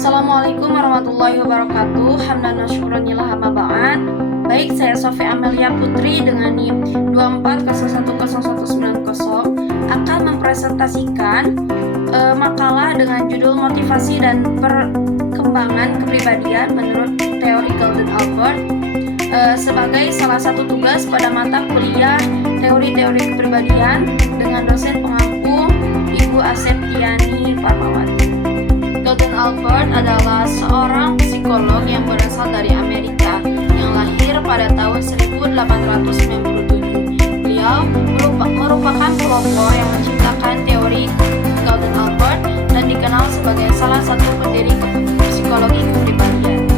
Assalamualaikum warahmatullahi wabarakatuh. Hamdan wa syukran lillah amma ba'd. Baik, saya Sofi Amelia Putri dengan NIM 24010190 akan mempresentasikan makalah dengan judul Motivasi dan Perkembangan Kepribadian menurut teori Golden Albert sebagai salah satu tugas pada mata kuliah Teori-Teori Kepribadian dengan dosen pengampu Ibu Aseptiani Parmawati. Golden Albert adalah seorang psikolog yang berasal dari Amerika yang lahir pada tahun 1897. Beliau merupakan pelopor yang menciptakan teori Golden Albert dan dikenal sebagai salah satu pendiri psikologi kepribadian.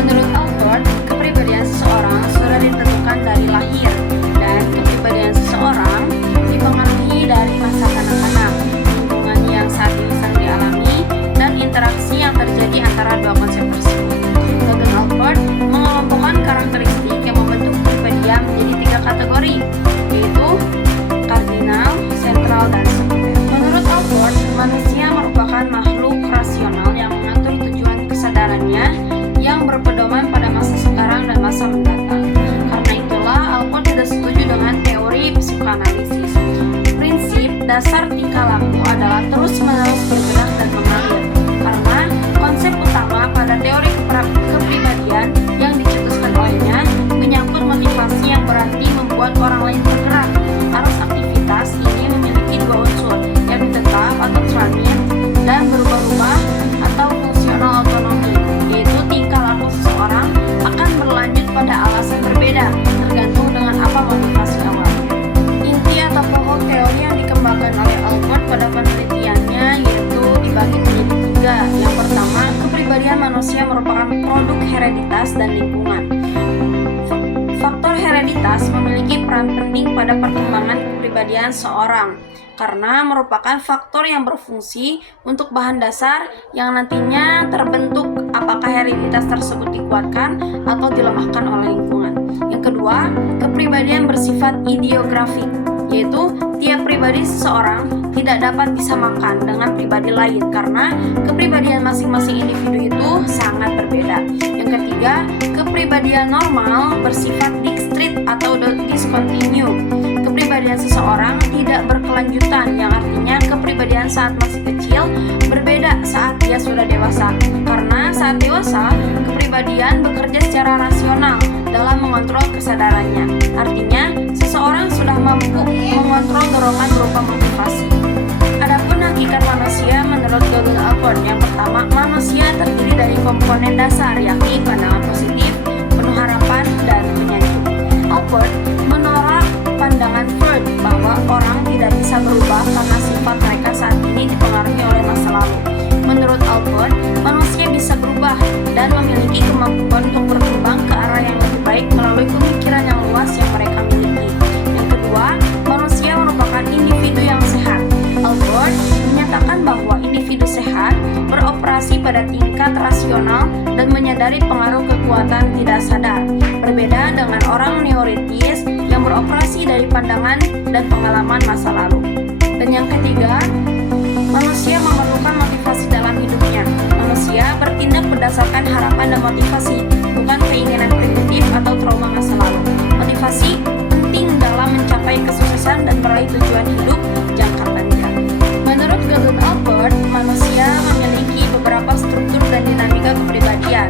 Menurut Albert, kepribadian seseorang sudah ditentukan dari lahir dan kepribadian seseorang dipengaruhi dari masa kanak-kanak, lingkungan yang saat ini sedang dialami, dan interaksi yang terjadi antara dua konsep tersebut. Golden Albert mengelompokkan karakteristik yang membentuk kepribadian menjadi tiga kategori, yaitu kardinal, sentral, dan sekunder. Menurut Albert, manusia merupakan makhluk rasional yang mengatur tujuan kesadarannya yang berpedoman pada masa sekarang dan masa mendatang. Karena itulah Albert tidak setuju dengan teori psikoanalisis. Prinsip dasar tingkah laku adalah terus-menerus bergerak dan mengalir. Karena konsep utama pada teori kepribadian yang dicetuskan olehnya menyangkut motivasi yang berarti membuat orang lain bergerak. Arus aktivitas ini memiliki dua unsur, yaitu tetap atau transient dan berubah-ubah atau fungsional otonomi, yaitu tingkah laku seseorang akan berlanjut pada alasan berbeda tergantung dengan apa motivasi awalnya. Inti atau pokok teori yang dikembangkan oleh Albert pada penelitiannya yaitu dibagi menjadi tiga. Yang pertama, kepribadian manusia merupakan produk hereditas dan lingkungan. Faktor hereditas memiliki peran penting pada perkembangan kepribadian seorang karena merupakan faktor yang berfungsi untuk bahan dasar yang nantinya terbentuk apakah hereditas tersebut dikuatkan atau dilemahkan oleh lingkungan. Yang kedua, kepribadian bersifat ideografik, yaitu tiap pribadi seseorang tidak dapat disamakan dengan pribadi lain karena kepribadian masing-masing individu itu sangat berbeda. Yang ketiga, kepribadian normal bersifat discrete atau discontinue. Kepribadian seseorang tidak berkelanjutan, yang artinya kepribadian saat masih kecil berbeda saat dia sudah dewasa. Karena saat dewasa, kepribadian bekerja secara rasional dalam mengontrol kesadarannya. Artinya, seseorang sudah mampu mengontrol dorongan berupa motivasi. Adapun hakikat manusia menurut Golden Albert, yang pertama, manusia terdiri dari komponen dasar yakni pandangan positif, penuh harapan, dan penyanjung. Albert menolak pandangan Freud bahwa orang tidak bisa berubah karena sifat mereka saat ini dipengaruhi oleh masa lalu. Menurut Albert, manusia bisa berubah dan memiliki kemampuan untuk berkembang ke arah yang lebih baik melalui pemikiran yang luas yang mereka miliki. Yang kedua, manusia merupakan individu yang sehat. Albert menyatakan bahwa individu sehat beroperasi pada tingkat rasional dan menyadari pengaruh kekuatan tidak sadar, berbeda dengan orang neurotis yang beroperasi dari pandangan dan pengalaman masa lalu. Dan yang ketiga, manusia memerlukan motivasi dalam hidupnya. Manusia bertindak berdasarkan harapan dan motivasi, bukan keinginan primitif atau trauma masa lalu. Motivasi penting dalam mencapai kesuksesan dan meraih tujuan hidup jangka panjang. Menurut Golden Albert, manusia memiliki beberapa struktur dan dinamika kepribadian,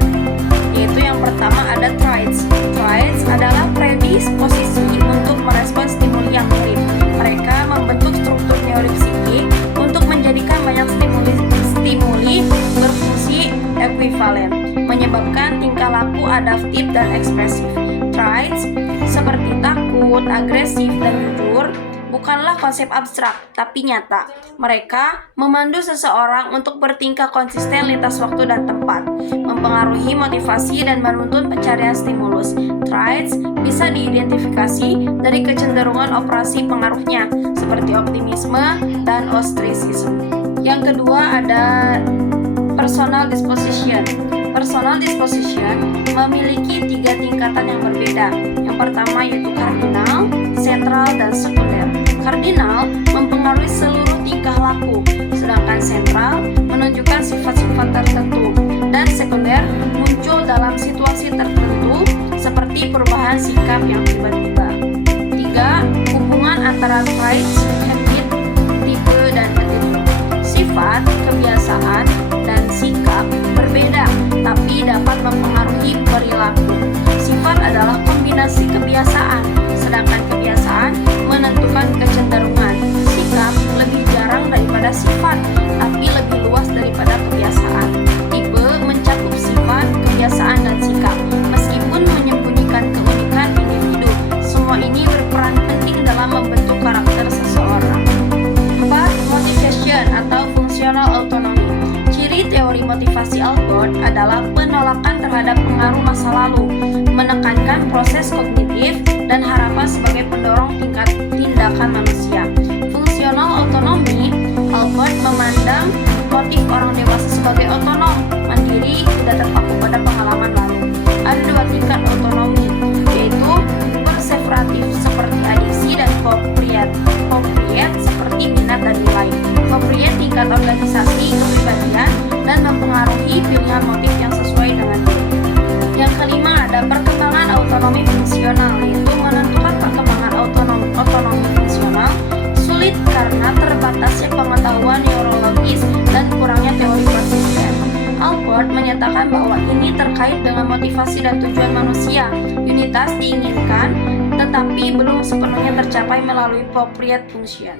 yaitu yang pertama ada traits. Traits adalah predisposisi untuk merespons stimuli yang mirip. Mereka membentuk struktur neuropsikik untuk menjadikan banyak stimuli berfungsi ekuivalen, menyebabkan tingkah laku adaptif dan ekspresif. Traits seperti takut, agresif, dan jujur bukanlah konsep abstrak, tapi nyata. Mereka memandu seseorang untuk bertingkah konsisten lintas waktu dan tempat, mempengaruhi motivasi dan menuntun pencarian stimulus. Traits bisa diidentifikasi dari kecenderungan operasi pengaruhnya, seperti optimisme dan ostracism. Yang kedua ada personal disposition. Personal disposition memiliki tiga tingkatan yang berbeda. Yang pertama yaitu kardinal, sentral, dan sekunder. Kardinal mempengaruhi seluruh tingkah laku, sedangkan sentral menunjukkan sifat-sifat tertentu. sikap yang tiba-tiba. 3. Hubungan antara traits, habit, tipe, dan attitude. Sifat, kebiasaan, dan sikap berbeda, tapi dapat mempengaruhi perilaku. Sifat adalah kombinasi kebiasaan, sedangkan kebiasaan menentukan kecenderungan. Sikap lebih jarang daripada sifat, tapi lebih luas daripada kebiasaan. Tipe mencakup sifat, kebiasaan, dan sikap, meskipun menyembunyikan keunikan individu. Semua ini berperan penting dalam membentuk karakter seseorang. 4. Motivation atau fungsional autonomy. Ciri teori motivasi Allport adalah penolakan terhadap pengaruh masa lalu, menekankan proses kognitif dan harapan sebagai pendorong tingkat tindakan manusia. Fungsional autonomy, Allport memandang motif orang dewasa sebagai otonom, mandiri, tidak terpaku pada pengalaman lalu. Ada 2 tingkat otonomi, yaitu perseveratif seperti adiksi dan propriet seperti minat dan nilai. Propriet tingkat organisasi kepribadian dan mempengaruhi pilihan motif yang sesuai dengan diri. Yang kelima ada perkembangan autonomi fungsional, yaitu menentukan perkembangan otonomi fungsional sulit karena terbatasnya pengetahuan neurologis dan kurangnya teori konsisten. Allport menyatakan bahwa ini terkait dengan motivasi dan tujuan manusia. Unitas diinginkan, tetapi belum sepenuhnya tercapai melalui propriet function.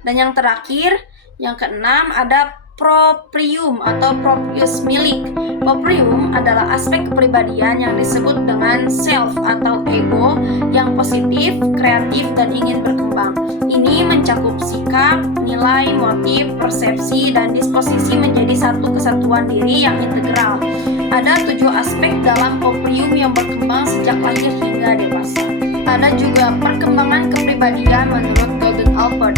Dan yang terakhir, yang keenam ada proprium atau proprius milik. Proprium adalah aspek kepribadian yang disebut dengan self atau ego yang positif, kreatif, dan ingin berkembang. Ini mencakup sikap, nilai, motif, persepsi, dan disposisi menjadi satu kesatuan diri yang integral. Ada 7 aspek dalam proprium yang berkembang sejak lahir hingga dewasa. Ada juga perkembangan kepribadian menurut Gordon Allport.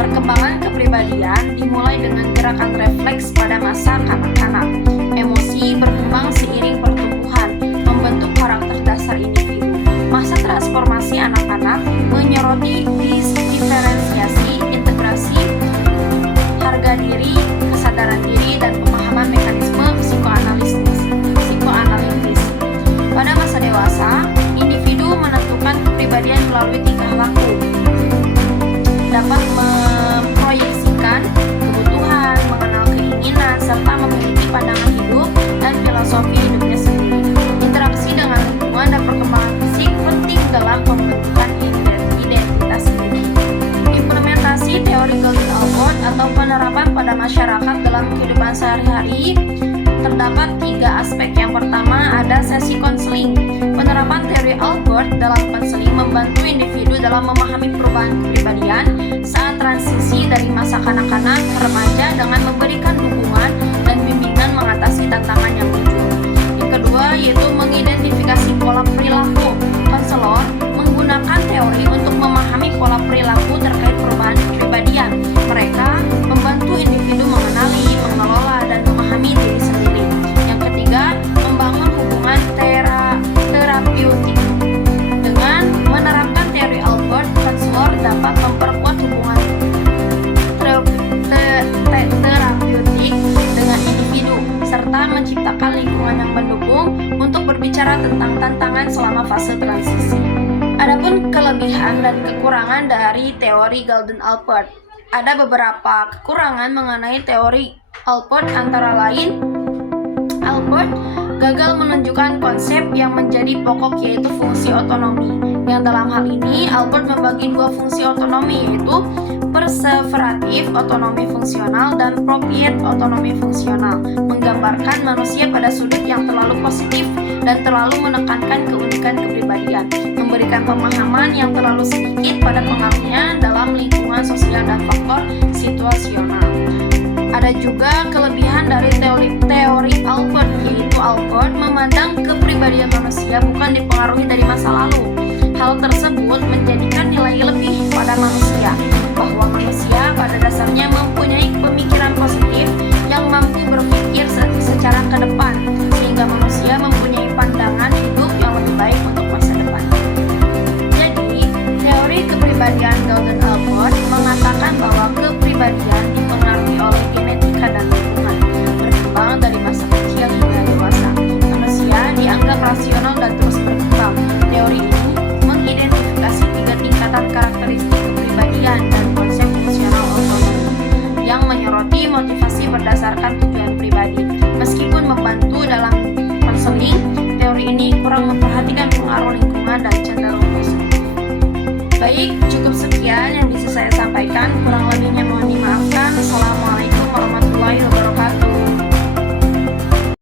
Perkembangan kepribadian dimulai dengan gerakan refleks pada masa kanak-kanak. Emosi berkembang seiring pertumbuhan, membentuk karakter dasar individu. Masa transformasi anak-anak menyoroti diferensiasi, integrasi, harga diri, kesadaran diri, dan pemahaman mekanisme psikoanalitis. Pada masa dewasa, individu menentukan kepribadian melalui tingkah laku, dapat memproyeksikan kebutuhan, mengenal keinginan, serta memiliki pandangan hidup dan filosofi hidupnya sendiri. Interaksi dengan lingkungan dan perkembangan fisik penting dalam pembentukan identitas diri. Implementasi teori Gordon Allport atau penerapan pada masyarakat dalam kehidupan sehari-hari terdapat 3 aspek. Yang pertama ada sesi konseling. Penerapan teori Allport dalam konseling membantu individu dalam memahami perubahan kepribadian saat transisi dari masa kanak-kanak ke remaja dengan memberikan dukungan dan bimbingan mengatasi tantangan yang muncul. Yang kedua yaitu mengidentifikasi pola perilaku. Konselor menggunakan teori untuk memahami pola perilaku terkait perubahan kepribadian. Mereka membantu individu mengenali, mengelola, dan memahami diri sendiri. Yang ketiga, membangun hubungan terapeutik. Dengan menerapkan teori Allport, konselor dapat memperkuat hubungan terapeutik dengan individu, serta menciptakan lingkungan yang mendukung untuk berbicara tentang tantangan selama fase transisi. Adapun kelebihan dan kekurangan dari teori Gordon Allport. Ada beberapa kekurangan mengenai teori Allport, antara lain Allport gagal menunjukkan konsep yang menjadi pokok, yaitu fungsi otonomi. Yang dalam hal ini Allport membagi 2 fungsi otonomi, yaitu perseveratif otonomi fungsional dan propriet otonomi fungsional, menggambarkan manusia pada sudut yang terlalu positif dan terlalu menekankan keunikan kepribadian, memberikan pemahaman yang terlalu sedikit pada pengaruhnya dalam lingkungan sosial dan faktor situasional. Ada juga kelebihan dari teori Allport, yaitu Allport memandang kepribadian manusia bukan dipengaruhi dari masa lalu. Hal tersebut menjadikan nilai lebih pada manusia, bahwa manusia pada dasarnya mempunyai pemikiran positif yang mampu berpikir secara ke depan, sehingga manusia mempunyai pandangan hidup yang lebih baik untuk masa depan. Jadi, teori kepribadian Gordon Allport mengatakan bahwa kepribadian dipengaruhi oleh genetika dan lingkungan, berkembang dari masa kecil hingga dewasa. Manusia dianggap rasional dan terus berkembang. Teori ini tentang karakteristik kepribadian dan konsep fungsional otonomi yang menyoroti motivasi berdasarkan tujuan pribadi. Meskipun membantu dalam konseling, teori ini kurang memperhatikan pengaruh lingkungan dan cenderung positif. Baik, cukup sekian yang bisa saya sampaikan. Kurang lebihnya mohon dimaafkan. Assalamualaikum.